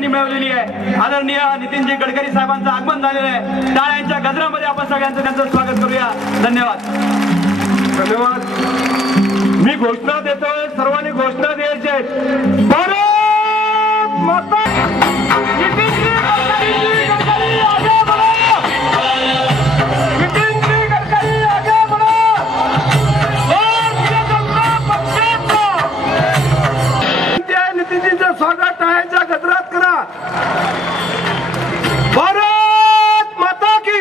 मिळवलेली आहे। आदरणीय नितीनजी गडकरी साहेबांचं आगमन झालेलं आहे। टाळ्यांच्या गजरामध्ये आपण सगळ्यांचं त्यांचं स्वागत करूया। धन्यवाद। धन्यवाद। मी घोषणा देतोय, सर्वांनी घोषणा द्यायची आहे। भारत माता नितीनजी गडकरी आगे बढ़ो, नितीनजी गडकरी आगे बढ़ो। भारतीय जनता पक्षाचं नितीनजींचं स्वागत टाळ्यांच्या गजरात करा। भारत माता की,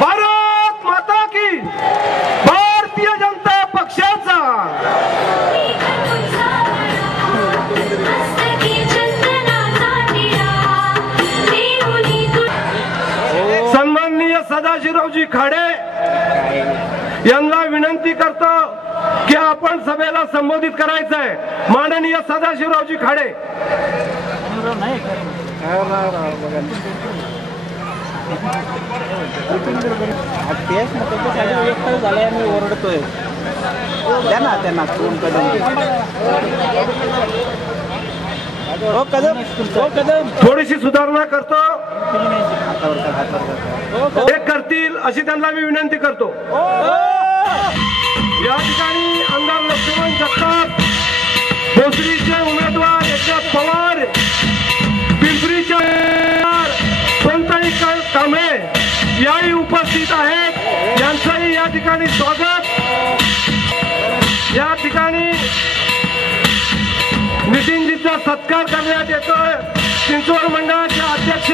भारत माता की। भारतीय जनता पक्षाचा सन्माननीय सदाशिवरावजी खाडे यांना विनंती करतो की आपण सभेला संबोधित करायचं आहे। माननीय सदाशिवरावजी खाडे। ओरडतोय द्या ना त्यांना कोण कदम थोडीशी सुधारणा करतो, ते करतील अशी त्यांना मी विनंती करतो। या ठिकाणी आमदार लक्ष्मण जगताप, भोसरीचे उमेदवार एकनाथ पवार, पिंपरीचे कोणताही कामे याही उपस्थित आहेत। यांचंही या ठिकाणी स्वागत। या ठिकाणी नितीनजींचा सत्कार करण्यात येतोय। चिंचवड मंडळाचे अध्यक्ष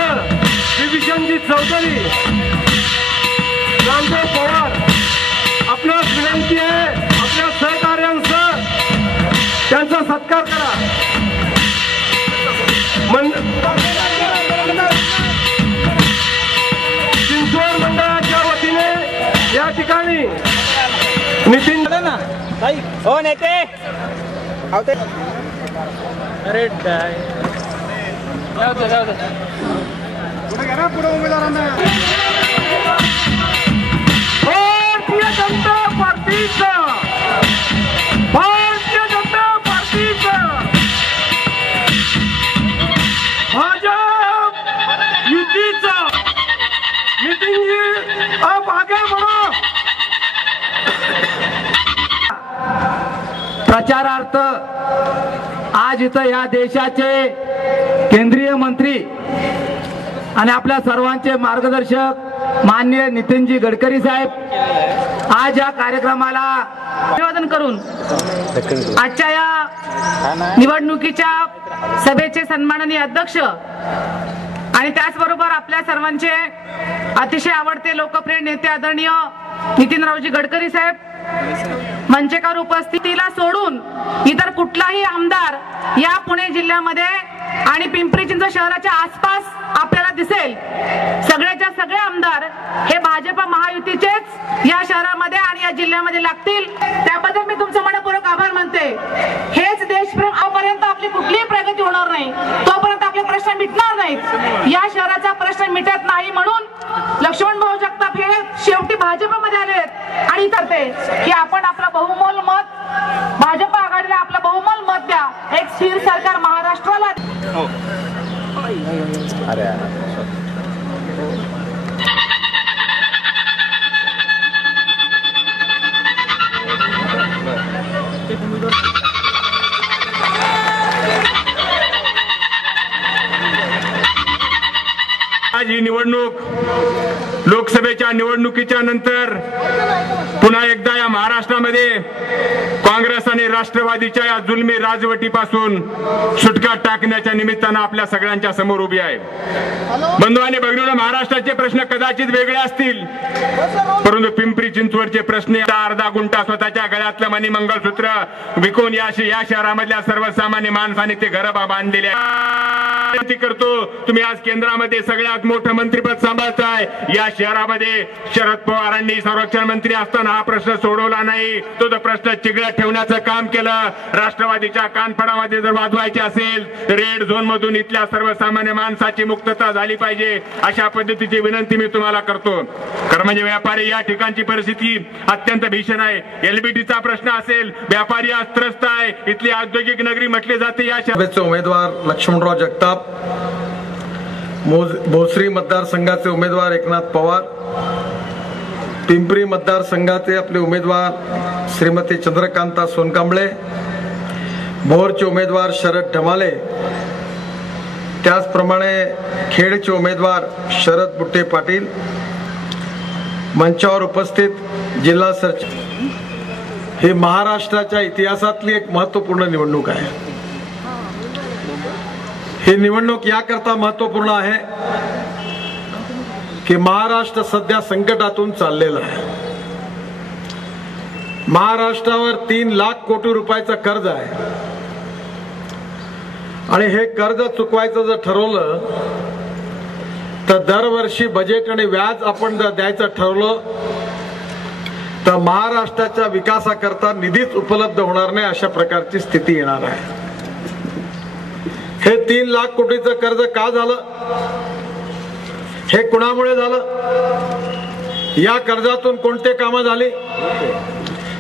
विभीषणजी चौधरी, रामदेव पवार, आपणास विनंती आहे आपल्या सहकार्यांसह त्यांचा सत्कार करा। चिंचवड मंडळाच्या वतीने या ठिकाणी नितीन हो नेते अरे पुढे उमेदवारांना भारतीय जनता पार्टीचा, भारतीय जनता पार्टीचा, भाजप युतीचा नितीनजी आप आगे बढ़ो। प्रचारार्थ आज इथं या देशाचे केंद्रीय मंत्री आणि आपल्या सर्वांचे मार्गदर्शक माननीय नितीनजी गडकरी साहेब आज या कार्यक्रमाला अभिवादन करून आजच्या या निवडणुकीच्या सभेचे सन्माननीय अध्यक्ष आणि त्याचबरोबर आपल्या सर्वांचे अतिशय आवडते लोकप्रिय नेते आदरणीय नितीनरावजी गडकरी साहेब मंचेकर उपस्थितीला सोडून इतर कुठलाही आमदार या पुणे जिल्ह्यामध्ये आणि पिंपरी चिंचवड शहराच्या आसपास आपल्याला दिसेल। सगळ्याच्या सगळे आमदार हे भाजप महायुतीचेच या शहरामध्ये आणि या जिल्ह्यामध्ये लागतील। त्याबद्दल मी तुमचं मनपूर्वक आभार मानते। हेच देशप्रेम आपर्यंत आपली कुठलीही प्रगती होणार नाही, तोपर्यंत आपले प्रश्न मिटणार नाहीत। या शहराचा प्रश्न मिटत नाही म्हणून लक्ष्मण भाऊ जगताप हे शेवटी भाजपमध्ये आलेत आणि करते की आपण आपला बहुमोल मत भाजप आघाडीला आपलं बहुमोल मत द्या। एक स्थिर सरकार महाराष्ट्राला अरे आज ही निवडणूक लोकसभेच्या निवडणुकीच्या नंतर पुन्हा एकदा या महाराष्ट्रामध्ये काँग्रेस आणि राष्ट्रवादीच्या या जुलमी राजवटीपासून सुटका टाकण्याच्या निमित्तानं आपल्या सगळ्यांच्या समोर उभी आहे। बंधू आणि भगिनींनो, महाराष्ट्राचे प्रश्न कदाचित वेगळे असतील, परंतु पिंपरी चिंचवडचे प्रश्न अर्धा गुंठा स्वतःच्या गळ्यातलं मणी मंगळसूत्र विकून या शहरामधल्या सर्वसामान्य माणसाने ते घर बांधलेले आहे। करतो तुम्ही आज केंद्रामध्ये सगळ्यात मोठं मंत्रिपद सांभाळताय। या शहरामध्ये शरद पवारांनी संरक्षण मंत्री असताना हा प्रश्न सोडवला नाही, तो प्रश्न चिघळत ठेवण्याचं काम केलं। राष्ट्रवादीच्या कानफडामध्ये जर वाजवायचे असेल तर रेड झोन मधून इथल्या सर्वसामान्य माणसाची मुक्तता झाली पाहिजे, अशा पद्धतीची विनंती मी तुम्हाला करतो। खरं म्हणजे व्यापारी या ठिकाणची परिस्थिती अत्यंत भीषण आहे। एलबीटीचा प्रश्न असेल, व्यापारी आज त्रस्त आहे, इथली औद्योगिक नगरी म्हटली जाते। या सभेचे उमेदवार लक्ष्मणराव जगताप भोसरी मतदारसंघाचे उमेदवार एकनाथ पवार, पिंपरी मतदारसंघाचे आपले उमेदवार श्रीमती चंद्रकांता सोनकांबळे, भोरचे उमेदवार शरद ढमाले, त्याचप्रमाणे खेडचे उमेदवार शरद बुट्टे पाटील, मंचावर उपस्थित जिल्हा सरचिटणीस. ही महाराष्ट्राच्या इतिहासातली एक महत्त्वपूर्ण निवडणूक आहे. ही निवडणूक याकरता महत्त्वपूर्ण आहे की महाराष्ट्र सध्या संकटातून चाललेला आहे. महाराष्ट्रावर 3 लाख कोटी रुपयाचं कर्ज आहे आणि हे कर्ज चुकवायचं जर ठरवलं तर दरवर्षी बजेट आणि व्याज आपण जर द्यायचं ठरवलं तर महाराष्ट्राच्या विकासाकरता निधीच उपलब्ध होणार नाही, अशा प्रकारची स्थिती येणार आहे. हे 3 लाख कोटीचं कर्ज का झालं, हे कुणामुळे झालं, या कर्जातून कोणते कामं झाली,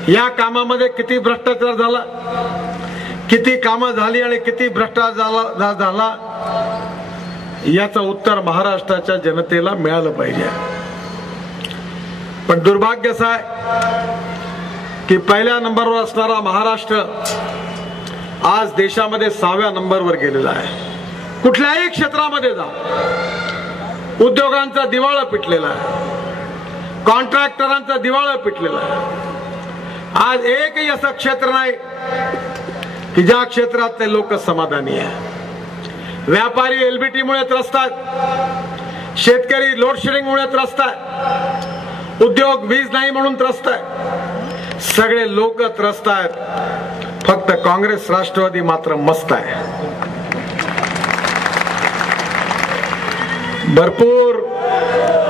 या कामामध्ये किती भ्रष्टाचार झाला, किती कामं झाली आणि किती भ्रष्टाचार झाला, याचं उत्तर महाराष्ट्राच्या जनतेला मिळालं पाहिजे. पण दुर्भाग्य असं आहे की पहिल्या नंबरवर असणारा महाराष्ट्र आज देशामध्ये 6व्या नंबरवर गेलेला आहे. कुठल्याही क्षेत्रामध्ये जा, उद्योगांचा दिवाळा पिटलेला आहे, कॉन्ट्रॅक्टरांचा दिवाळा पिटलेला आहे. आज एकही असं क्षेत्र नाही की ज्या क्षेत्रातले लोक समाधानी आहे. व्यापारी एलबीटी मुळे त्रस्त आहेत, शेतकरी लोडशेडिंग मुळे त्रस्त आहे, उद्योग वीज नाही म्हणून त्रस्त आहे, सगळे लोक त्रस्त आहेत. फक्त काँग्रेस राष्ट्रवादी मात्र मस्त आहे. भरपूर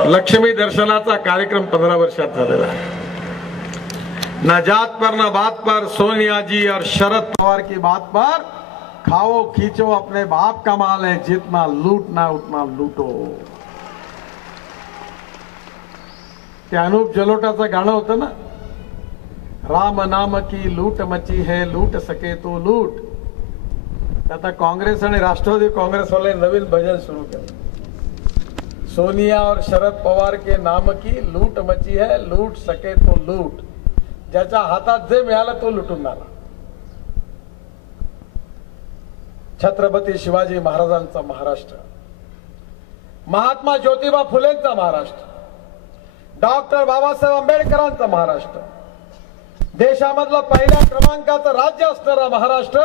लक्ष्मी दर्शनाचा कार्यक्रम 15 वर्षात झालेला आहे. ना जात पर ना बात पर सोनिया जी और शरद पवार की बात पर खाओ खींचो अपने बाप का माल है, जितना लूटना उतना लूटो. ते अनूप जलोटाचं गाणं होतं ना, राम नाम की लूट मची है, लूट सके तो लूट. आता काँग्रेस आणि राष्ट्रवादी काँग्रेसवाले नवीन भजन सुरू केलं, सोनिया और शरद पवार के नाम की लूट मची है, लूट सके तो लूट. ज्याच्या हातात जे मिळालं तो लुटून आला. छत्रपती शिवाजी महाराजांचा महाराष्ट्र, महात्मा ज्योतिबा फुलेंचा महाराष्ट्र, डॉक्टर बाबासाहेब आंबेडकरांचा महाराष्ट्र, देशामधलं पहिल्या क्रमांकाचं राज्य असणारा महाराष्ट्र,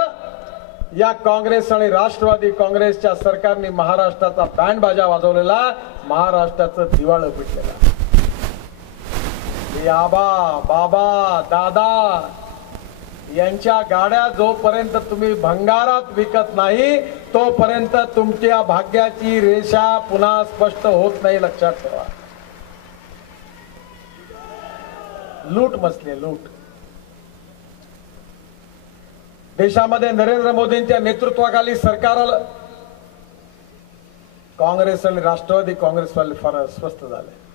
या काँग्रेस आणि राष्ट्रवादी काँग्रेसच्या सरकारने महाराष्ट्राचा बँड बाजा वाजवलेला, महाराष्ट्राचं दिवाळं पिटलेलं. आबा बाबा दादा यांच्या गाड्या जोपर्यंत तुम्ही भंगारात विकत नाही तोपर्यंत तुमच्या भाग्याची रेषा पुन्हा स्पष्ट होत नाही, लक्षात ठेवा. लूट मसले लूट. देशामध्ये नरेंद्र मोदींच्या नेतृत्वाखाली सरकार आलं, काँग्रेस आणि राष्ट्रवादी काँग्रेसवाले फार अस्वस्थ झाले.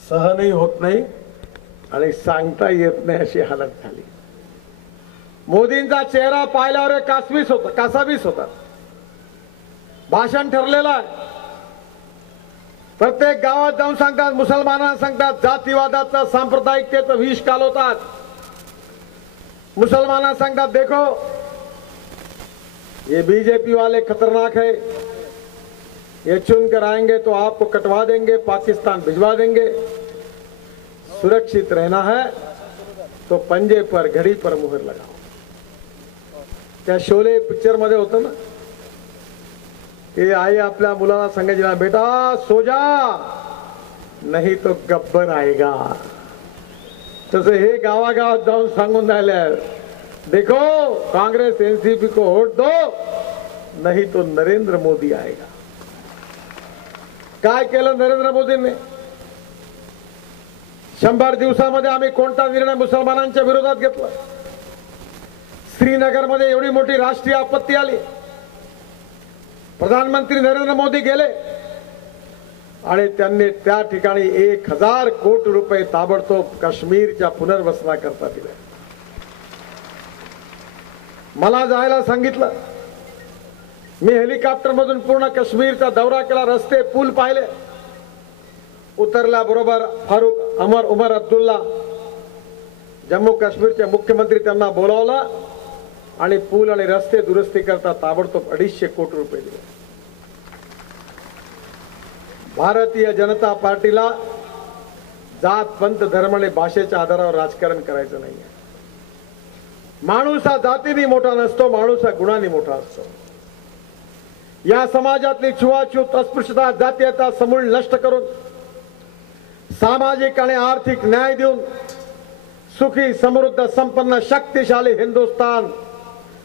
सहनही होत नाही आणि सांगता येत नाही अशी हालत झाली. मोदींचा चेहरा पाहिल्यावर कासावीस होता. भाषण ठरलेलं आहे, प्रत्येक गावात जाऊन सांगतात, मुसलमानांना सांगतात, जातीवादाचं सांप्रदायिकतेचं विष कालवतात. मुसलमानांना सांगतात, देखो ये बीजेपी वाले खतरनाक है, ये चुनकर आएंगे तो आपको कटवा देंगे, पाकिस्तान भिजवा देंगे. सुरक्षित रहना है तो पंजे पर घड़ी पर मुहर लगाओ. त्या शोले पिक्चर मध्ये होतं ना, ते आई आपल्या मुलाला सांगायची ना, बेटा सो जा नहीं तो गब्बर आएगा. तसं हे गावागावात जाऊन सांगून राहिले, देखो कांग्रेस एनसीपी को वोट दो नहीं तो नरेंद्र मोदी आएगा. काय केलं नरेंद्र मोदींनी? 100 दिवसामध्ये आम्ही कोणता निर्णय मुसलमानांच्या विरोधात घेतला? श्रीनगरमध्ये एवढी मोठी राष्ट्रीय आपत्ती आली, प्रधानमंत्री नरेंद्र मोदी गेले आणि त्यांनी त्या ठिकाणी 1000 कोटी रुपये ताबडतोब काश्मीरच्या पुनर्वसनाकरता दिले. मला जायला सांगितलं, मी हेलिकॉप्टर मधून पूर्ण काश्मीरचा दौरा केला, रस्ते पूल पाहिले. उतरल्याबरोबर फारुख उमर अब्दुल्ला जम्मू काश्मीरचे मुख्यमंत्री त्यांना बोलावलं आणि पूल आणि रस्ते दुरुस्ती करता ताबडतोब 250 कोटी रुपये दिले. भारतीय जनता पार्टीला जात पंथ धर्म आणि भाषेच्या आधारावर राजकारण करायचं नाहीये. माणूस हा जातीने मोठा नसतो, माणूस हा गुणांनी मोठा असतो. या समाजातली छुआछूत, अस्पृश्यता, जातीयता समूळ नष्ट करून सामाजिक आणि आर्थिक न्याय देऊन सुखी, समृद्ध, संपन्न, शक्तिशाली हिंदुस्थान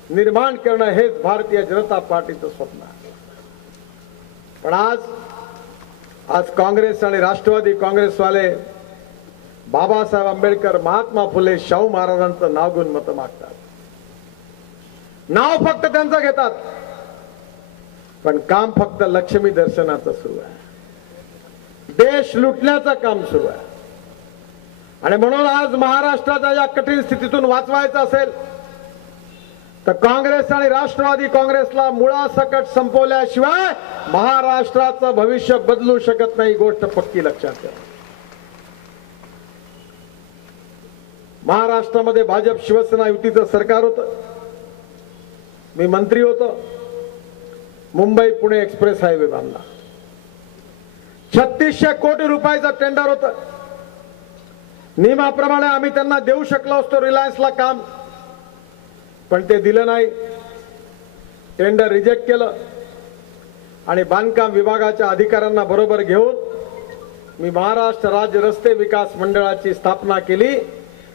निर्माण करणं हेच भारतीय जनता पार्टीचं स्वप्न आहे. पण आज काँग्रेस आणि राष्ट्रवादी काँग्रेसवाले बाबासाहेब आंबेडकर, महात्मा फुले, शाहू महाराजांचं नाव घेऊन मतं मागतात. नाव फक्त त्यांचं घेतात, पण काम फक्त लक्ष्मी दर्शनाचं सुरू आहे. देश लुटण्याचं काम सुरू आहे. आणि म्हणून आज महाराष्ट्राच्या या कठीण स्थितीतून वाचवायचं असेल तर काँग्रेस आणि राष्ट्रवादी काँग्रेसला मुळासकट संपवल्याशिवाय महाराष्ट्राचं भविष्य बदलू शकत नाही. गोष्ट पक्की लक्षात ठेवा. महाराष्ट्रामध्ये भाजप शिवसेना युतीचं सरकार होतं. मी मंत्री होतो. मुंबई पुणे एक्सप्रेस हायवे बांधला. 3600 कोटी रुपयाचं टेंडर होतं. नियमाप्रमाणे आम्ही त्यांना देऊ शकलो असतो रिलायन्सला काम, पण ते दिलं नाही. टेंडर रिजेक्ट केलं आणि बांधकाम विभागाच्या अधिकाऱ्यांना बरोबर घेऊन मी महाराष्ट्र राज्य रस्ते विकास मंडळाची स्थापना केली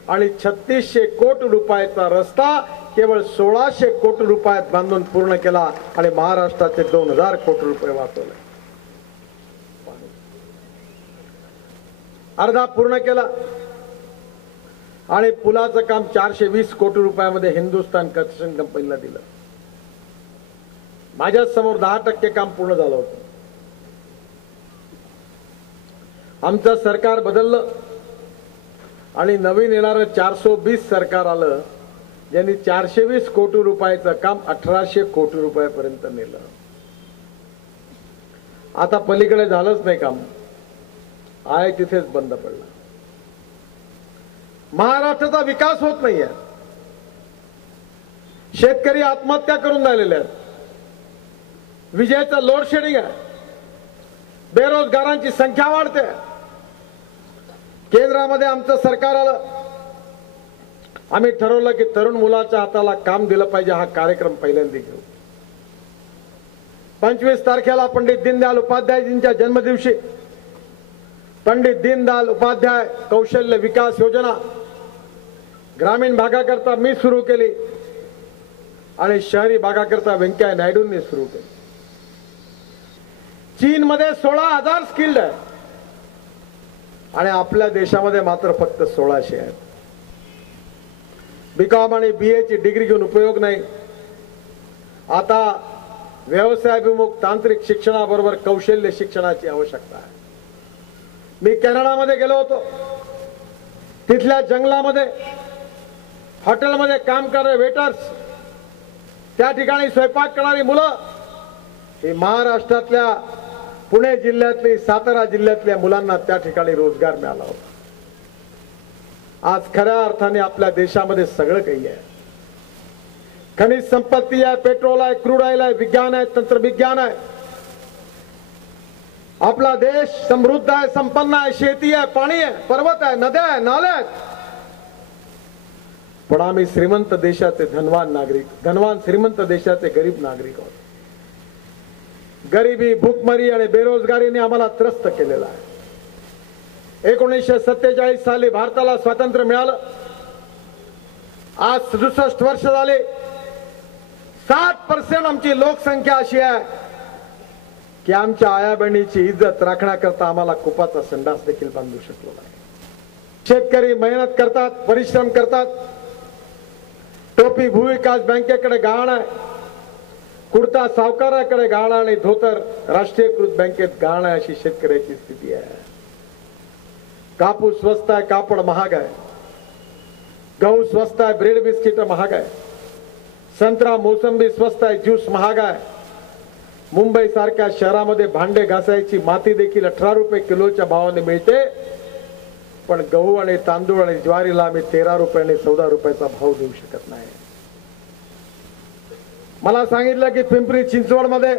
आणि 3600 कोटी रुपयाचा रस्ता केवळ 1600 कोटी रुपयात बांधून पूर्ण केला आणि महाराष्ट्राचे 2000 कोटी रुपये वाचवले. अर्धा पूर्ण केला आणि पुलाचं काम 420 कोटी रुपयामध्ये हिंदुस्थान कन्स्ट्रक्शन कंपनीला दिलं. माझ्या समोर 10% काम पूर्ण झालं होतं. आमचं सरकार बदललं आणि नवीन येणारं 420 सरकार आलं, ज्यांनी 420 कोटी रुपयाचं काम 1800 कोटी रुपयापर्यंत नेलं. आता पलीकडे झालंच नाही काम, आहे तिथेच बंद पडला. महाराष्ट्राचा विकास होत नाहीये. शेतकरी आत्महत्या करून राहिलेले आहेत. विजेचं लोड शेडिंग आहे. बेरोजगारांची संख्या वाढते. केंद्रामध्ये आमचं सरकार आलं. आम्ही ठरवलं की तरुण मुलाच्या हाताला काम दिलं पाहिजे. हा कार्यक्रम पहिल्यांदा घेऊ. 25 तारखेला पंडित दीनदयाल उपाध्यायजींच्या जन्मदिवशी पंडित दीनदयाल उपाध्याय कौशल्य विकास योजना ग्रामीण भागाकरता मी सुरू केली आणि शहरी भागाकरता व्यंकय्या नायडूंनी सुरू केली. चीनमध्ये 16,000 स्किल्ड आहे आणि आपल्या देशामध्ये मात्र फक्त 1600 आहेत. बीकॉम आणि BA ची डिग्री घेऊन उपयोग नाही. आता व्यवसायाभिमुख तांत्रिक शिक्षणाबरोबर कौशल्य शिक्षणाची आवश्यकता आहे. मी कॅनडामध्ये गेलो होतो. तिथल्या जंगलामध्ये हॉटेलमध्ये काम करणारे वेटर्स, त्या ठिकाणी स्वयंपाक करणारी मुलं, ही महाराष्ट्रातल्या पुणे जिल्ह्यातली, सातारा जिल्ह्यातल्या मुलांना त्या ठिकाणी रोजगार मिळाला होता. आज खऱ्या अर्थाने आपल्या देशामध्ये सगळं काही आहे. खनिज संपत्ती आहे, पेट्रोल आहे, क्रूड ऑइल आहे, विज्ञान आहे, तंत्रविज्ञान आहे. आपला देश समृद्ध आहे, संपन्न आहे. शेती आहे, पाणी आहे, पर्वत आहे, नद्या आहे, नाले आहेत. पण आम्ही श्रीमंत देशाचे धनवान नागरिक, धनवान श्रीमंत देशाचे गरीब नागरिक आहोत. गरिबी, भूकमरी आणि बेरोजगारीने आम्हाला त्रस्त केलेला आहे. 1947 साली भारताला स्वातंत्र्य मिळालं. आज 67 वर्ष झाले. 7% आमची लोकसंख्या अशी आहे की आमच्या आया बहिणीची इज्जत राखण्याकरता आम्हाला कुपाचा संडास देखील बांधू शकलो नाही. शेतकरी मेहनत करतात, परिश्रम करतात. टोपी भूविकास बँकेकडे गहाण आहे, कुर्ता सावकाराकडे गहाण आणि धोतर राष्ट्रीयकृत बँकेत गहाण आहे. अशी शेतकऱ्याची स्थिती आहे. कापूस स्वस्त आहे, कापड महाग आहे. गहू स्वस्त आहे, ब्रेड बिस्किट महाग आहे. संत्रा मोसंबी स्वस्त आहे, ज्यूस महाग आहे. मुंबई सारख्या शहरामध्ये भांडे घासायची माती देखील 18 रुपये किलोच्या भावाने मिळते, पण गहू आणि तांदूळ आणि ज्वारीला आम्ही 13 रुपये आणि 14 रुपयाचा भाव देऊ शकत नाही. मला सांगितलं की पिंपरी चिंचवड मध्ये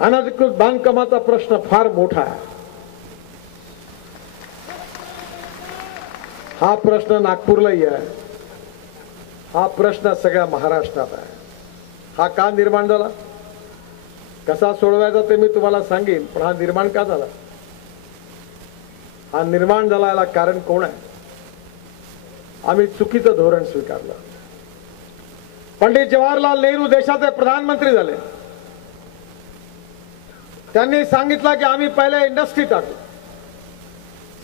अनधिकृत बांधकामाचा प्रश्न फार मोठा आहे. हा प्रश्न नागपूरलाही आहे, हा प्रश्न सगळ्या महाराष्ट्रात आहे. हा का निर्माण झाला, कसा सोडवायचा ते मी तुम्हाला सांगेन, पण हा निर्माण का झाला, हा निर्माण झाला याला कारण कोण आहे? आम्ही चुकीचं धोरण स्वीकारलं. पंडित जवाहरलाल नेहरू देशाचे प्रधानमंत्री झाले, त्यांनी सांगितलं की आम्ही पहिले इंडस्ट्री टाकू.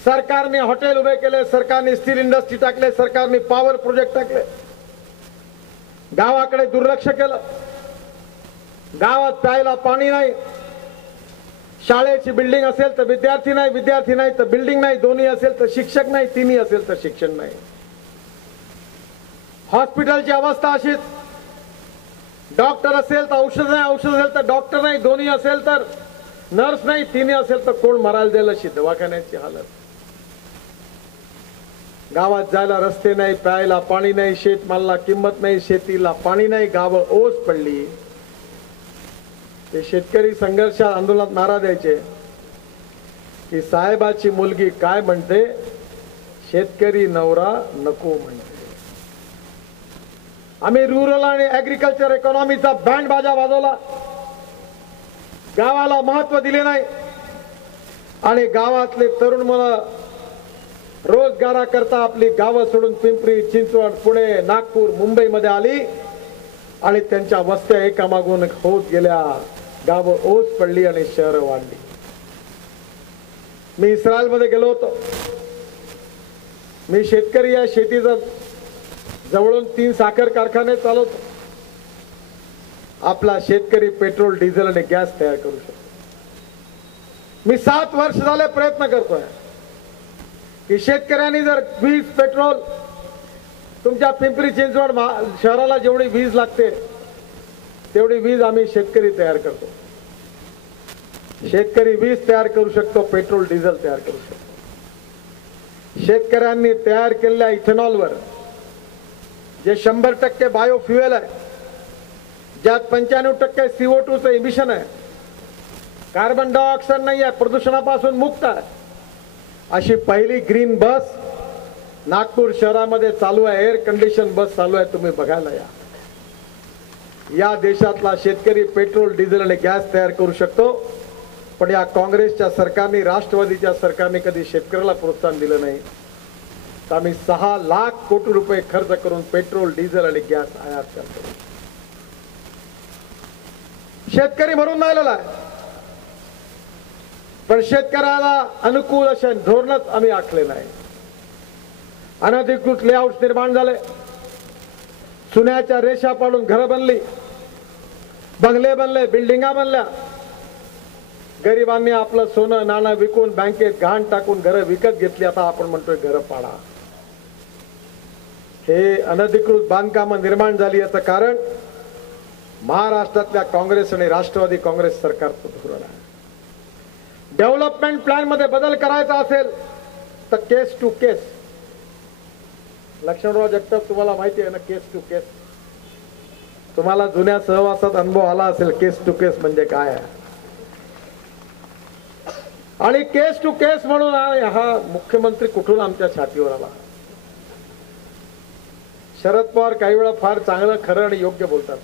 सरकारने हॉटेल उभे केले, सरकारने स्टील इंडस्ट्री टाकले, सरकारने पॉवर प्रोजेक्ट टाकले. गावाकडे दुर्लक्ष केलं. गावात प्यायला पाणी नाही, शाळेची बिल्डिंग असेल तर विद्यार्थी नाही, विद्यार्थी नाही तर बिल्डिंग नाही, दोन्ही असेल तर शिक्षक नाही, तिन्ही असेल तर शिक्षण नाही. हॉस्पिटलची अवस्था अशीच, डॉक्टर असेल तर औषध नाही, औषध असेल तर डॉक्टर नाही, दोन्ही असेल तर नर्स नाही, तिन्ही असेल तर कोण मरायला जाईल अशी दवाखान्याची हालत. गावात जायला रस्ते नाही, प्यायला पाणी नाही, शेतमालाला किंमत नाही, शेतीला पाणी नाही, गावं ओस पडली. ते शेतकरी संघर्ष आंदोलनात नारा द्यायचे की साहेबाची मुलगी काय म्हणते, शेतकरी नवरा नको म्हणते. आम्ही रुरल आणि ऍग्रिकल्चर इकॉनॉमीचा बँड बाजा वाजवला, गावाला महत्व दिले नाही आणि गावातले तरुण मुलं रोजगाराकरता आपली गावं सोडून पिंपरी चिंचवड, पुणे, नागपूर, मुंबईमध्ये आली आणि त्यांच्या वस्त्या एकामागून होत गेल्या. गावं ओस पडली आणि शहरं वाढली. मी इस्रायलमध्ये गेलो होतो. मी शेतकरी या शेतीचा जवळून 3 साखर कारखाने चालवतो. आपला शेतकरी पेट्रोल, डिझेल आणि गॅस तयार करू शकतो. मी 7 वर्ष झाले प्रयत्न करतोय की शेतकऱ्यांनी जर वीज, पेट्रोल, तुमच्या पिंपरी चिंचवड शहराला जेवढी वीज लागते तेवढी वीज आम्ही शेतकरी तयार करतो. शेतकरी वीज तयार करू शकतो, पेट्रोल डिझेल तयार करू शकतो. शेतकऱ्यांनी तयार केलेल्या इथेनॉलवर जे 100% बायोफ्युएल आहे, ज्यात 95% CO2चं इमिशन आहे, कार्बन डायऑक्साईड नाही आहे, प्रदूषणापासून मुक्त आहे, अशी पहिली ग्रीन बस नागपूर शहरामध्ये चालू आहे. एअर कंडिशन बस चालू आहे, तुम्ही बघायला या. या देशातला शेतकरी पेट्रोल, डिझेल आणि गॅस तयार करू शकतो. पण या काँग्रेसच्या सरकारने, राष्ट्रवादीच्या सरकारने कधी शेतकऱ्याला प्रोत्साहन दिलं नाही. तर आम्ही 6 लाख कोटी रुपये खर्च करून पेट्रोल, डिझेल आणि गॅस आयात करतो. शेतकरी मरून राहिलेला आहे, पण शेतकऱ्याला अनुकूल असे धोरणच आम्ही आखले नाही. अनधिकृत लेआउट निर्माण झाले, चुन्याच्या रेषा पाडून घरं बनली, बंगले बनले, बिल्डिंगा बनल्या. गरिबांनी आपलं सोनं नाणं विकून बँकेत घाण टाकून घरं विकत घेतली. आता आपण म्हणतोय घरं पाडा. हे अनधिकृत बांधकामं निर्माण झाली याचं कारण महाराष्ट्रातल्या काँग्रेस आणि राष्ट्रवादी काँग्रेस सरकारचं धोरण आहे. डेव्हलपमेंट प्लॅन मध्ये बदल करायचा असेल तर केस टू केस. लक्ष्मणराव जगताप तुम्हाला माहिती आहे ना, केस टू केस. तुम्हाला जुन्या सहवासात अनुभव आला असेल केस टू केस म्हणजे काय आहे. आणि केस टू केस म्हणून हा मुख्यमंत्री कुठून आमच्या छातीवर आला. शरद पवार काही वेळा फार चांगलं, खरं आणि योग्य बोलतात.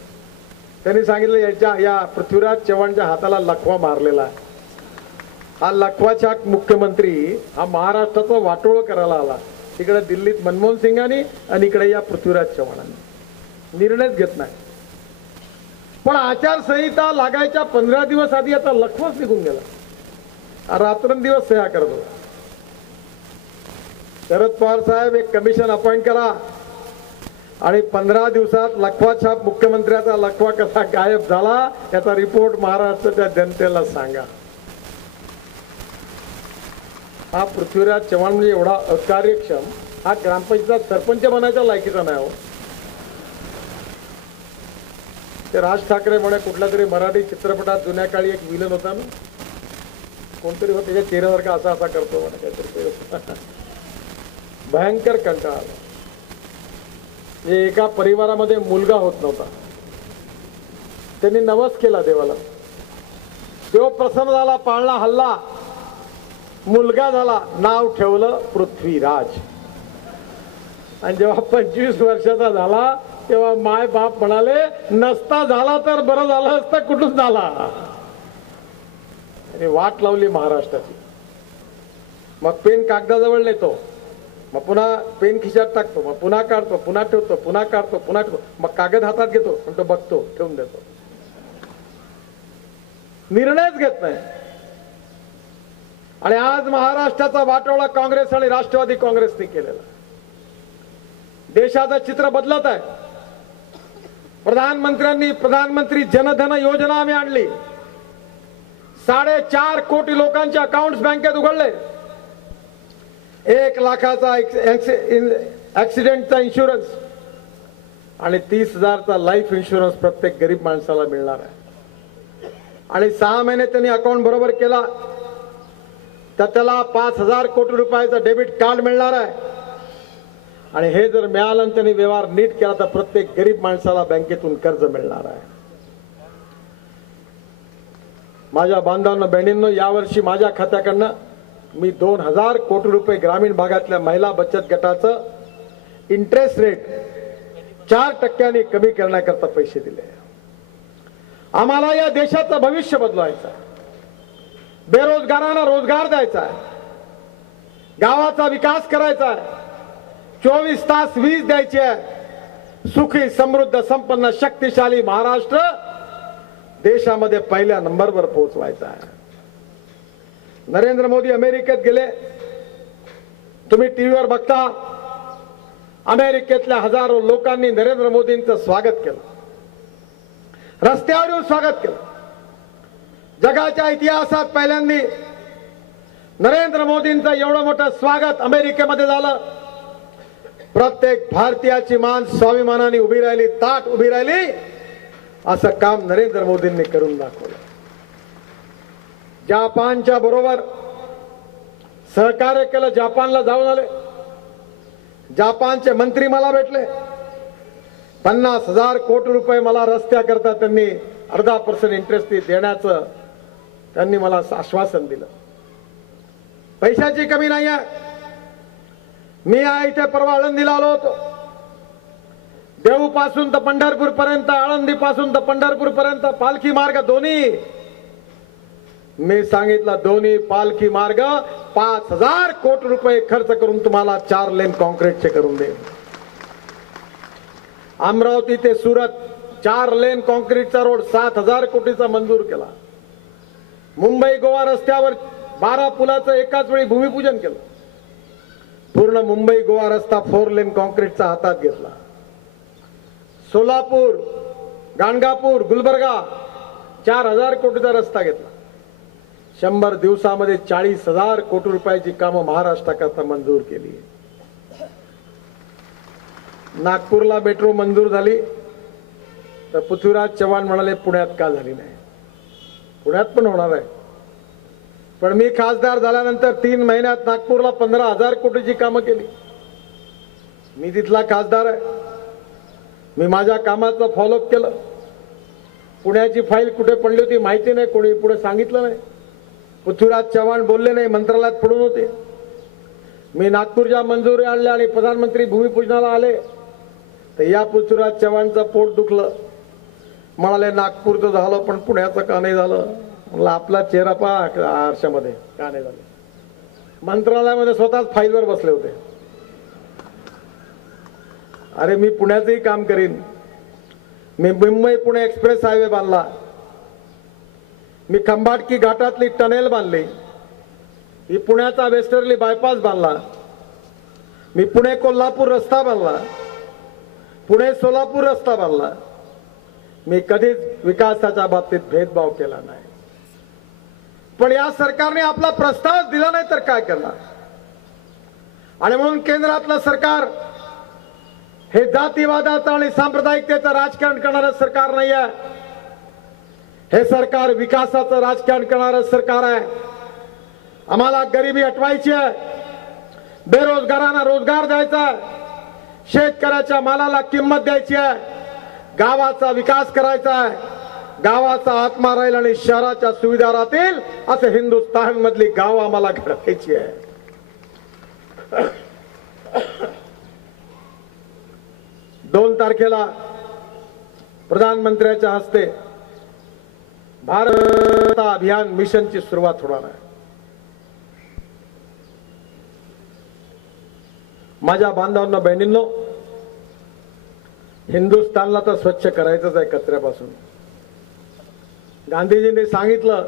त्यांनी सांगितलं या पृथ्वीराज चव्हाणच्या हाताला लखवा मारलेला आहे. हा लखवाचा मुख्यमंत्री हा महाराष्ट्राचा वाटोळ करायला आला. तिकडे दिल्लीत मनमोहन सिंगांनी आणि इकडे या पृथ्वीराज चव्हाणांनी निर्णयच घेत नाही. पण आचारसंहिता लागायच्या 15 दिवस आधी आता लखवाच निघून गेला. रात्रंदिवस सह्या करतो. शरद पवार साहेब एक कमिशन अपॉइंट करा आणि 15 दिवसात लखवा छाप मुख्यमंत्र्याचा लखवा कसा गायब झाला याचा रिपोर्ट महाराष्ट्राच्या जनतेला सांगा. हा पृथ्वीराज चव्हाण म्हणजे एवढा अकार्यक्षम, हा ग्रामपंचायत सरपंच बनायच्या लायकीचा नाही हो. ते राज ठाकरे म्हणे कुठल्या तरी मराठी चित्रपटात जुन्या काळी एक विलन होता ना, कोणतरी होता त्याच्या चेहऱ्यासारखा असा असा करतो म्हणे काहीतरी. भयंकर कंटाळा आला. एका परिवारामध्ये मुलगा होत नव्हता. त्यांनी नवस केला देवाला. देव प्रसन्न झाला, पाळणा हल्ला, मुलगा झाला, नाव ठेवलं पृथ्वीराज. आणि जेव्हा 25 वर्षाचा झाला तेव्हा माय बाप म्हणाले नसता झाला तर बरं झालं असतं, कुठून झाला. आणि वाट लावली महाराष्ट्राची. मग पेन कागदाजवळ नेतो, मग पुन्हा पेन खिशात टाकतो, मग पुन्हा काढतो, पुन्हा ठेवतो, पुन्हा काढतो, पुन्हा ठेवतो, मग कागद हातात घेतो, म्हणतो बघतो, ठेवून देतो. निर्णयच घेत नाही. आणि आज महाराष्ट्राचा वाटोळा काँग्रेस आणि राष्ट्रवादी काँग्रेसने केलेला. देशाचं चित्र बदलत आहे. प्रधानमंत्र्यांनी प्रधानमंत्री जनधन योजना आम्ही आणली. 4.5 कोटी लोकांचे अकाउंट बँकेत उघडले. 1 लाखाचा ऍक्सिडेंटचा इन्शुरन्स आणि 30,000चा लाईफ इन्शुरन्स प्रत्येक गरीब माणसाला मिळणार आहे. आणि 6 महिने त्यांनी अकाउंट बरोबर केला तर त्याला 5,000 कोटी रुपयाचा डेबिट कार्ड मिळणार आहे. आणि हे जर मिळालं त्यांनी व्यवहार नीट केला तर प्रत्येक गरीब माणसाला बँकेतून कर्ज मिळणार आहे. माझ्या बांधवांनो बहिणींनो, यावर्षी माझ्या खात्याकडनं मी 2,000 कोटी रुपये ग्रामीण भागातल्या महिला बचत गटाचं इंटरेस्ट रेट 4% कमी करण्याकरता पैसे दिले. आम्हाला या देशाचं भविष्य बदलवायचं आहे. बेरोजगारांना रोजगार द्यायचा आहे. गावाचा विकास करायचा आहे. 24 तास वीज द्यायची आहे. सुखी समृद्ध संपन्न शक्तिशाली महाराष्ट्र देशामध्ये पहिल्या नंबरवर पोहोचवायचा आहे. नरेंद्र मोदी अमेरिकेत गेले. तुम्ही टीव्हीवर बघता. अमेरिकेतल्या हजारो लोकांनी नरेंद्र मोदींचं स्वागत केलं. रस्त्यावर येऊन स्वागत केलं. जगाच्या इतिहासात पहिल्यांदा नरेंद्र मोदींचं एवढं मोठं स्वागत अमेरिकेमध्ये झालं. प्रत्येक भारतीयाची मान स्वाभिमानाने उभी राहिली, ताट उभी राहिली. असं काम नरेंद्र मोदींनी करून दाखवलं. जपानच्या बरोबर सहकार्य केलं. जपानला जाऊन आले. जपानचे मंत्री मला भेटले. 50,000 कोटी रुपये मला रस्त्याकरता त्यांनी 0.5% इंटरेस्ट देण्याचं त्यांनी मला आश्वासन दिलं. पैशाची कमी नाही आहे. मी इथे परवा आळंदीला आलो होतो. देऊ पासून तर पंढरपूर पर्यंत, आळंदी पासून तर पंढरपूर पर्यंत पालखी मार्ग दोन्ही. मी सांगितलं दोन्ही पालखी मार्ग 5,000 कोटी रुपये खर्च करून तुम्हाला 4 लेन कॉन्क्रीटचे करून देईन. अमरावती ते सुरत 4 लेन कॉन्क्रीटचा रोड 7,000 कोटीचा मंजूर केला. मुंबई गोवा रस्त्यावर 12 पुलाचं एकाच वेळी भूमिपूजन केलं. पूर्ण मुंबई गोवा रस्ता 4 लेन कॉन्क्रीटचा हातात घेतला. सोलापूर, गाणगापूर, गुलबर्गा 4,000 कोटीचा रस्ता घेतला. 100 दिवसामध्ये 40,000 कोटी रुपयाची कामं महाराष्ट्राकरता मंजूर केली. नागपूरला मेट्रो मंजूर झाली तर पृथ्वीराज चव्हाण म्हणाले पुण्यात का झाली नाही. पुण्यात पण होणार आहे. पण मी खासदार झाल्यानंतर 3 महिन्यात नागपूरला 15,000 कोटीची कामं केली. मी तिथला खासदार आहे. मी माझ्या कामाचं फॉलोअप केलं. पुण्याची फाईल कुठे पडली होती माहिती नाही, कोणी पुढे सांगितलं नाही. पृथ्वीराज चव्हाण बोलले नाही, मंत्रालयात पडून होते. मी नागपूरच्या मंजुरी आणल्या आणि प्रधानमंत्री भूमिपूजनाला आले तर या पृथ्वीराज चव्हाणचं पोट दुखलं. म्हणाले नागपूरचं झालं पण पुण्याचं का नाही झालं. म्हणलं आपला चेहरा पहा आरशामध्ये का नाही झालं. मंत्रालयामध्ये स्वतःच फाईलवर बसले होते. अरे मी पुण्याचंही काम करीन. मी मुंबई पुणे एक्सप्रेस हायवे बांधला. मी खंबाटकी घाटातली टनेल बांधली. मी पुण्याचा वेस्टर्ली बायपास बांधला. मी पुणे कोल्हापूर रस्ता बांधला. पुणे सोलापूर रस्ता बांधला. मी कधीच विकासाच्या बाबतीत भेदभाव केला नाही. पण या सरकारने आपला प्रस्ताव दिला नाही तर काय करणार. आणि म्हणून केंद्रातलं सरकार हे जातीवादाचं आणि सांप्रदायिकतेचं राजकारण करणारं सरकार नाही आहे. हे सरकार विकासाचं राजकारण करणारं सरकार आहे. आम्हाला गरिबी हटवायची आहे, बेरोजगारांना रोजगार द्यायचा आहे, शेतकऱ्याच्या मालाला किंमत द्यायची आहे, गावाचा विकास करायचा आहे, गावाचा आत्मा राहील आणि शहराच्या सुविधा राहतील असं हिंदुस्थान मधली गाव आम्हाला घडवायची आहे. 2 तारखेला प्रधानमंत्र्यांच्या हस्ते भारत अभियान मिशनची सुरुवात होणार आहे. माझ्या बांधवांना बहिणींनो, हिंदुस्थानला तर स्वच्छ करायचंच आहे कचऱ्यापासून. गांधीजींनी सांगितलं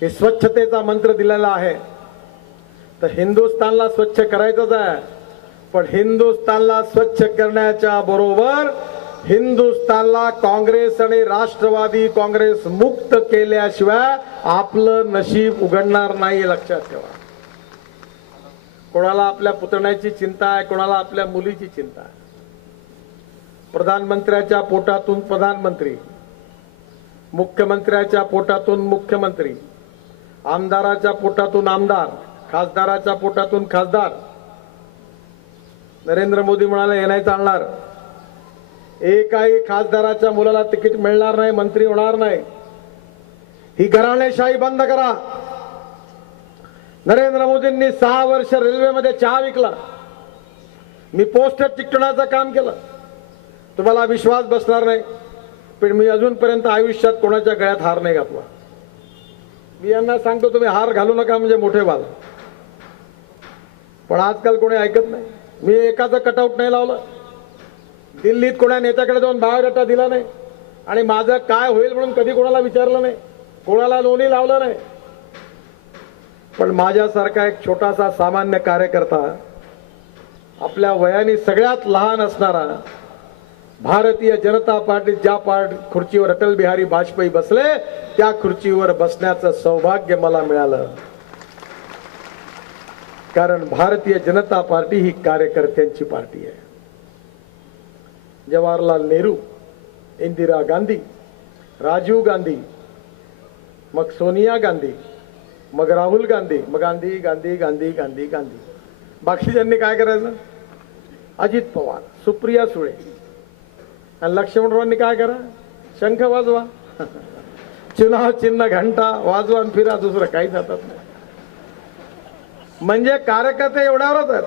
की स्वच्छतेचा मंत्र दिलेला आहे, तर हिंदुस्थानला स्वच्छ करायचंच आहे. पण हिंदुस्थानला स्वच्छ करण्याच्या बरोबर हिंदुस्थानला काँग्रेस आणि राष्ट्रवादी काँग्रेस मुक्त केल्याशिवाय आपलं नशीब उघडणार नाही, लक्षात ठेवा. कोणाला आपल्या पुतण्याची चिंता आहे, कोणाला आपल्या मुलीची चिंता आहे. प्रधानमंत्र्याच्या पोटातून प्रधानमंत्री, मुख्यमंत्र्याच्या पोटातून मुख्यमंत्री, आमदाराच्या पोटातून आमदार, खासदाराच्या पोटातून खासदार. नरेंद्र मोदी म्हणाले हे नाही चालणार, एकाही खासदाराच्या मुलाला तिकीट मिळणार नाही, मंत्री होणार नाही. ही घराणेशाही बंद करा. नरेंद्र मोदींनी 6 वर्ष रेल्वेमध्ये चहा विकला, मी पोस्टर चिकटवण्याचं काम केलं. तुम्हाला विश्वास बसणार नाही, पण मी अजूनपर्यंत आयुष्यात कोणाच्या गळ्यात हार नाही घातला. मी यांना सांगतो तुम्ही हार घालू नका म्हणजे मोठे व्हाल, पण आजकाल कोणी ऐकत नाही. मी एकाचं कटआउट नाही लावलं, दिल्लीत कोणा नेत्याकडे जाऊन बायोडाटा दिला नाही, आणि माझं काय होईल म्हणून कधी कोणाला विचारलं नाही, कोणाला नोंदणी लावलं नाही. पण माझ्यासारखा एक छोटासा सामान्य कार्यकर्ता, आपल्या वयाने सगळ्यात लहान असणारा, भारतीय जनता पार्टी ज्या खुर्चीवर अटल बिहारी वाजपेयी बसले त्या खुर्चीवर बसण्याचं सौभाग्य मला मिळालं. कारण भारतीय जनता पार्टी ही कार्यकर्त्यांची पार्टी आहे. जवाहरलाल नेहरू, इंदिरा गांधी, राजीव गांधी, मग सोनिया गांधी, मग राहुल गांधी, मग गांधी गांधी गांधी गांधी गांधी. बाकीच्यांनी काय करायचं? अजित पवार, सुप्रिया सुळे आणि लक्ष्मणरावांनी काय करा? शंख वाजवा, चुनाव चिन्ह घंटा वाजवा आणि फिरा, दुसरं काहीच हातात नाही. म्हणजे कार्यकर्ते एवढ्यावरच आहेत.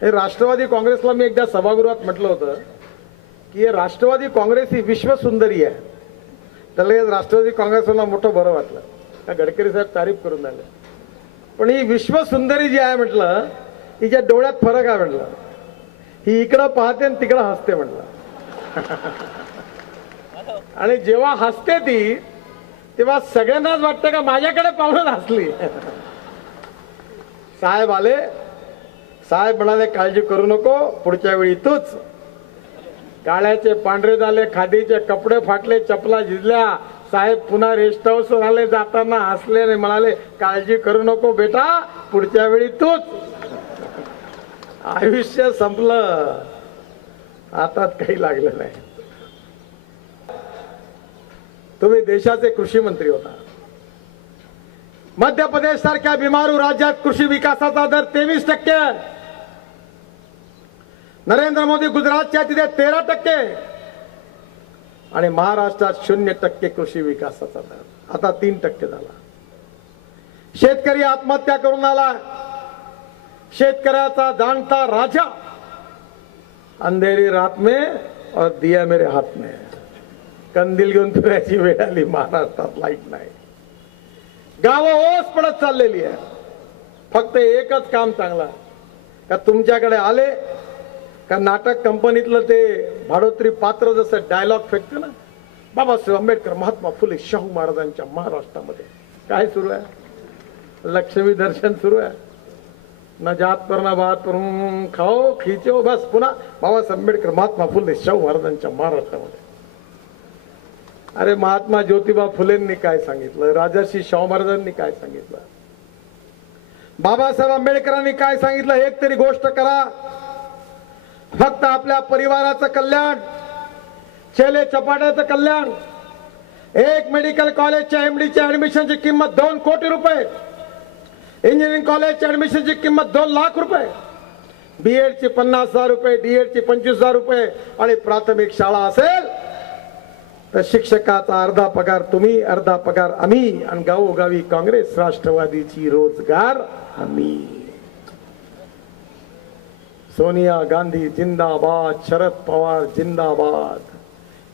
हे राष्ट्रवादी काँग्रेसला मी एकदा सभागृहात म्हटलं होतं की हे राष्ट्रवादी काँग्रेस ही विश्वसुंदरी आहे. त्याला राष्ट्रवादी काँग्रेसला मोठं बरं वाटलं का गडकरी साहेब तारीफ करून राहिले. पण ही विश्वसुंदरी जी आहे म्हटलं, हिच्या डोळ्यात फरक आहे म्हटलं. ही इकडं पाहते आणि तिकडं हसते म्हटलं. आणि जेव्हा हसते ती तेव्हा सगळ्यांनाच वाटतं का माझ्याकडे पाहून हसली. साहेब आले, साहेब म्हणाले काळजी करू नको, पुढच्या वेळी तूच. काळ्याचे पांढरे झाले, खादीचे कपडे फाटले, चपला झिजल्या. साहेब पुन्हा रेस्ट हाऊस आले, जाताना हसले आणि म्हणाले काळजी करू नको बेटा, पुढच्या वेळी तूच. आयुष्य संपलं, हातात काही लागलं नाही. तुम्ही देशाचे कृषी मंत्री होता. मध्य प्रदेश सारख्या बिमारू राज्यात कृषी विकासाचा दर 23%. नरेंद्र मोदी गुजरातच्या तिथे 13% आणि महाराष्ट्रात 0% कृषी विकासाचा दर. आता 3% झाला. शेतकरी आत्महत्या करून आला. शेतकऱ्याचा जाणता राजा, अंधेरी रात में और दिया मेरे हात में. कंदील घेऊन फिरायची वेळ आली. महाराष्ट्रात लाईट नाही. गावं ओस पडत चाललेली आहे. फक्त एकच काम चांगला का तुमच्याकडे आले का नाटक कंपनीतलं ते भाडोत्री पात्र जसं डायलॉग फेकते ना, बाबासाहेब आंबेडकर, महात्मा फुले, शाहू महाराजांच्या महाराष्ट्रामध्ये काय सुरू आहे? लक्ष्मी दर्शन सुरू आहे. न जात पर ना बात पर, खाओ खिचो बस. पुन्हा बाबासाहेब आंबेडकर, महात्मा फुले, शाहू महाराजांच्या महाराष्ट्रामध्ये. अरे महात्मा ज्योतिबा फुलेंनी काय सांगितलं? राजर्षी शाहू महाराजांनी काय सांगितलं? बाबासाहेब आंबेडकरांनी काय सांगितलं? एक तरी गोष्ट करा. फक्त आपल्या परिवाराचं कल्याण, चेले चपाट्याचं कल्याण, एक मेडिकल कॉलेजच्या एमडीच्या ऍडमिशनची किंमत 2 कोटी रुपये, इंजिनिअरिंग कॉलेजच्या ऍडमिशनची किंमत 2 लाख रुपये, बीएडची 50,000 रुपये, डीएडची 25,000 रुपये आणि प्राथमिक शाळा असेल तर शिक्षकाचा अर्धा पगार तुम्ही, अर्धा पगार आम्ही, आणि गावोगावी काँग्रेस राष्ट्रवादीची रोजगार हमी. सोनिया गांधी जिंदाबाद, शरद पवार जिंदाबाद,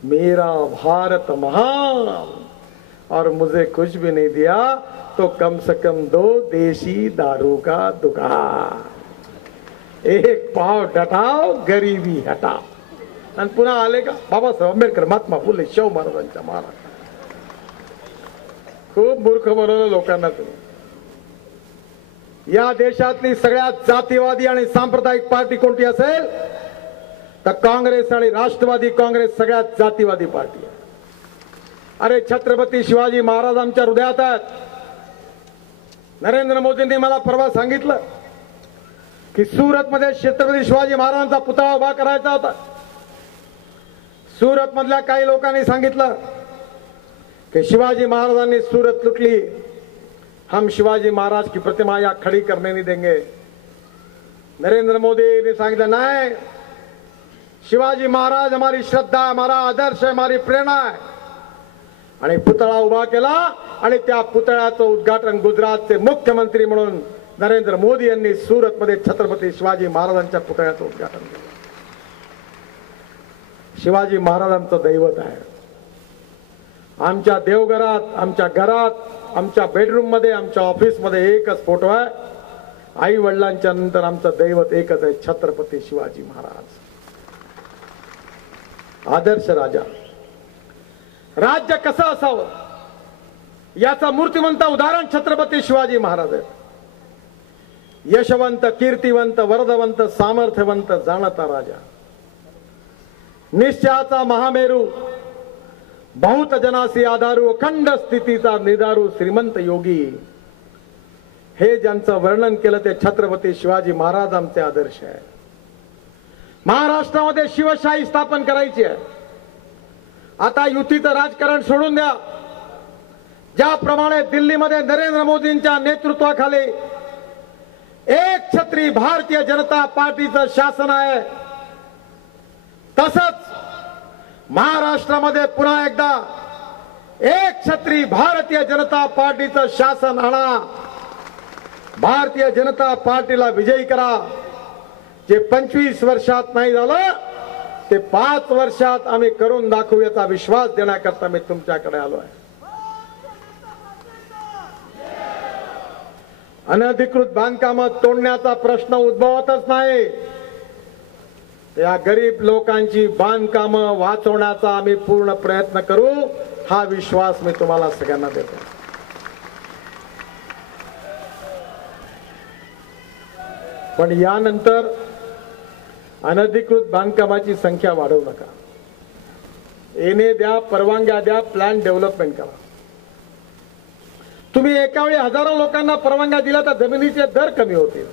मेरा भारत महान, और मुझे कुछ भी नहीं दिया तो कम से कम 2 देशी दारू का दुकान, एक पाव डटाव गरीबी हटाव. आणि पुन्हा आले का बाबासाहेब आंबेडकर, महात्मा फुले, शाहू महाराजांच्या महाराज. खूप मूर्ख बनवलं लोकांना तुम्ही. या देशातली सगळ्यात जातीवादी आणि सांप्रदायिक पार्टी कोणती असेल तर काँग्रेस आणि राष्ट्रवादी काँग्रेस सगळ्यात जातीवादी पार्टी आहे. अरे छत्रपती शिवाजी महाराज आमच्या हृदयात आहेत. नरेंद्र मोदींनी मला परवा सांगितलं की सुरतमध्ये छत्रपती शिवाजी महाराजांचा पुतळा उभा करायचा होता. सुरत मधल्या काही लोकांनी सांगितलं कि शिवाजी महाराजांनी सूरत लुटली, हम शिवाजी महाराज की प्रतिमा यहाँ खड़ी करने नहीं देंगे. नरेंद्र मोदी ने सांगितलं नाही, शिवाजी महाराज हमारी श्रद्धा, हमारा आदर्श है, हमारी प्रेरणा है. आणि पुतळा उभा केला आणि त्या पुतळ्याचं उद्घाटन गुजरातचे मुख्यमंत्री म्हणून नरेंद्र मोदी यांनी सुरतमध्ये छत्रपती शिवाजी महाराजांच्या पुतळ्याचं उद्घाटन केलं. शिवाजी महाराजांचं दैवत आहे. आमच्या देवघरात, आमच्या घरात, आमच्या बेडरूम मध्ये, आमच्या ऑफिस मध्ये एकच फोटो आहे. आई वडिलांच्या नंतर आमचं दैवत एकच आहे, छत्रपती शिवाजी महाराज. आदर्श राजा. राज्य कसं असावं याचं मूर्तिमंत उदाहरण छत्रपती शिवाजी महाराज आहेत. यशवंत, कीर्तिवंत, वरदवंत, सामर्थ्यवंत, जाणता राजा, निश्चयाचा महामेरू, बहुत जनासी आधारू, अखंड स्थितीचा निदारू, श्रीमंत योगी, हे ज्यांचं वर्णन केलं ते छत्रपती शिवाजी महाराज आमचे आदर्श आहे. महाराष्ट्रामध्ये शिवशाही स्थापन करायची आहे. आता युतीचं राजकारण सोडून द्या. ज्याप्रमाणे दिल्लीमध्ये नरेंद्र मोदींच्या नेतृत्वाखाली एक छत्री भारतीय जनता पार्टीचं शासन आहे, तसंच महाराष्ट्रामध्ये पुन्हा एकदा एक छत्री भारतीय जनता पार्टीचं शासन आणा. भारतीय जनता पार्टीला विजयी करा. जे 25 वर्षात नाही झालं ते 5 वर्षात आम्ही करून दाखवू याचा विश्वास देण्याकरता मी तुमच्याकडे आलो आहे. अनधिकृत बांधकाम तोडण्याचा प्रश्न उद्भवतच नाही. या गरीब लोकांची बांधकाम वाचवण्याचा आम्ही पूर्ण प्रयत्न करू, हा विश्वास मी तुम्हाला सगळ्यांना देतो. पण यानंतर अनधिकृत बांधकामाची संख्या वाढवू नका. येणे द्या, परवानग्या द्या, प्लॅन डेव्हलपमेंट करा. तुम्ही एका वेळी हजारो लोकांना परवानग्या दिल्या तर जमिनीचे दर कमी होतील.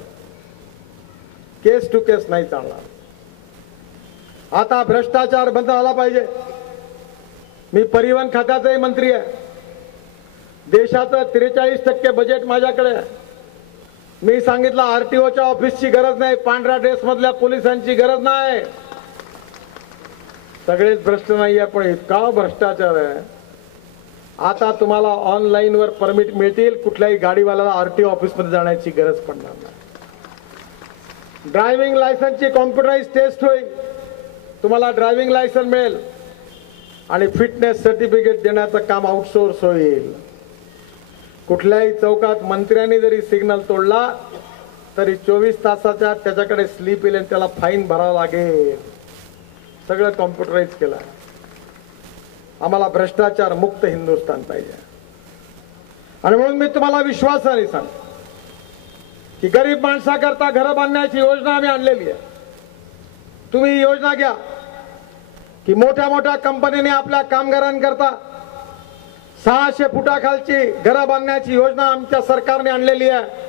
केस टू केस नाही चालणार. आता भ्रष्टाचार बंद झाला पाहिजे. मी परिवहन खात्याचाही मंत्री आहे. देशाचं 43% बजेट माझ्याकडे आहे. मी सांगितलं आरटीओच्या ऑफिसची गरज नाही, पांढऱ्या ड्रेस मधल्या पोलिसांची गरज नाही. सगळेच भ्रष्ट नाहीये, पण इतका भ्रष्टाचार आहे. आता तुम्हाला ऑनलाईन वर परमिट मिळतील. कुठल्याही गाडीवाल्याला आरटीओ ऑफिस मध्ये जाण्याची गरज पडणार नाही. ड्रायव्हिंग लायसन्सची कॉम्प्युटराइज टेस्ट होईल. तुम्हाला ड्रायव्हिंग लायसन्स मिळेल आणि फिटनेस सर्टिफिकेट देण्याचं काम आउटसोर्स होईल. कुठल्याही चौकात मंत्र्यांनी जरी सिग्नल तोडला तरी 24 तासाच्या त्याच्याकडे स्लिप येईल आणि त्याला फाईन भरावा लागेल. सगळं कॉम्प्युटराइज केलं. आम्हाला भ्रष्टाचार मुक्त हिंदुस्थान पाहिजे. आणि म्हणून मी तुम्हाला विश्वासाने सांगतो की गरीब माणसाकरता घर बांधण्याची योजना आम्ही आणलेली आहे. तुम्ही ही योजना घ्या की मोठ्या मोठ्या कंपनीने आपल्या कामगारांकरता 600 फुटाखालची घरं बांधण्याची योजना आमच्या सरकारने आणलेली आहे.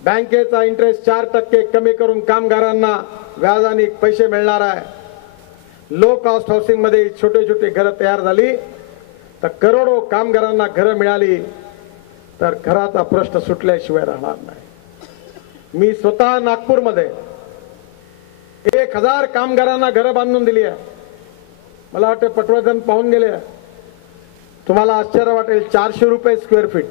बँकेचा इंटरेस्ट 4% कमी करून कामगारांना व्याजाने पैसे मिळणार आहे. लो कॉस्ट हाऊसिंग मध्ये छोटे छोटे घरं तयार झाली तर करोडो कामगारांना घरं मिळाली तर घराचा प्रश्न सुटल्याशिवाय राहणार नाही. मी स्वतः नागपूरमध्ये 1000 कामगारांना घरं बांधून दिली आहे. मला वाटतं पटवर्धन पाहून गेले. तुम्हाला आश्चर्य वाटेल, 400 रुपये स्क्वेअर फीट.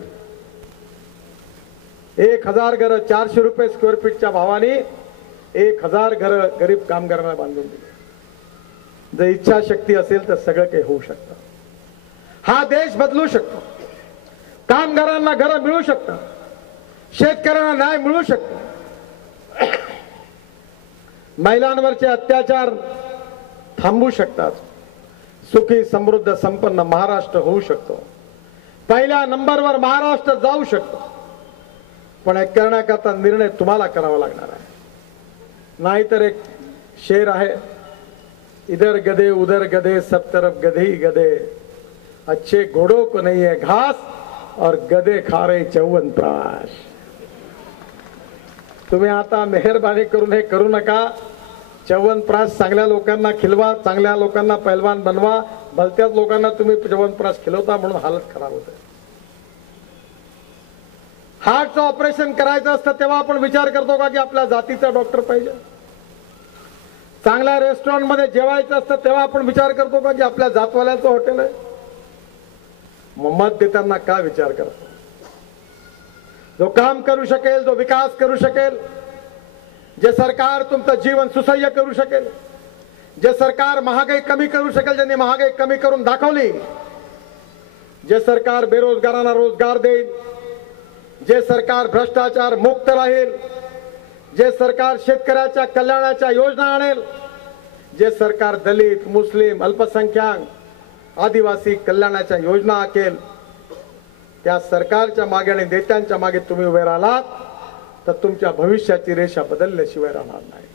1000 घरं 400 रुपये स्क्वेअर फीटच्या भावाने 1000 घरं गरीब कामगारांना बांधून दिली. जर इच्छाशक्ती असेल तर सगळं काही होऊ शकतं. हा देश बदलू शकतो. कामगारांना घरं मिळू शकतं. शेतकऱ्यांना न्याय मिळू शकतो. महिलांवरचे अत्याचार थांबू शकतात. सुखी समृद्ध संपन्न महाराष्ट्र होऊ शकतो. पहिल्या नंबरवर महाराष्ट्र जाऊ शकतो. पण हे करण्याकरता निर्णय तुम्हाला करावा लागणार आहे. नाहीतर एक शेर आहे, इधर गधे उधर गधे सब तरफ गधे ही गधे, अच्छे घोड़ों को नहीं है घास और गधे खा रहे च्यवनप्राश. तुम्ही आता मेहरबानी करून हे करू नका. च्यवनप्राश चांगल्या लोकांना खिलवा, चांगल्या लोकांना पैलवान बनवा. भलत्याच लोकांना तुम्ही च्यवनप्राश खिलवता म्हणून हालत खराब होते. हार्टचं ऑपरेशन करायचं असतं तेव्हा आपण विचार करतो का की आपल्या जातीचा डॉक्टर पाहिजे. चांगल्या रेस्टॉरंट मध्ये जेवायचं असतं तेव्हा आपण विचार करतो का की आपल्या जातवाल्यांचं हॉटेल आहे. मत देताना का विचार करतो? जो काम करू शकेल, जो विकास करू शकेल, जे सरकार तुमचं जीवन सुसह्य करू शकेल, जे सरकार महागाई कमी करू शकेल, ज्यांनी महागाई कमी करून दाखवली, जे सरकार बेरोजगारांना रोजगार देईल, जे सरकार भ्रष्टाचार मुक्त राहील, जे सरकार शेतकऱ्याच्या कल्याणाच्या योजना आणेल, जे सरकार दलित, मुस्लिम, अल्पसंख्याक, आदिवासी कल्याणाच्या योजना आखेल, त्या सरकारच्या मागे आणि नेत्यांच्या मागे तुम्ही उभे राहिलात तर तुमच्या भविष्याची रेषा बदलल्याशिवाय राहणार नाही.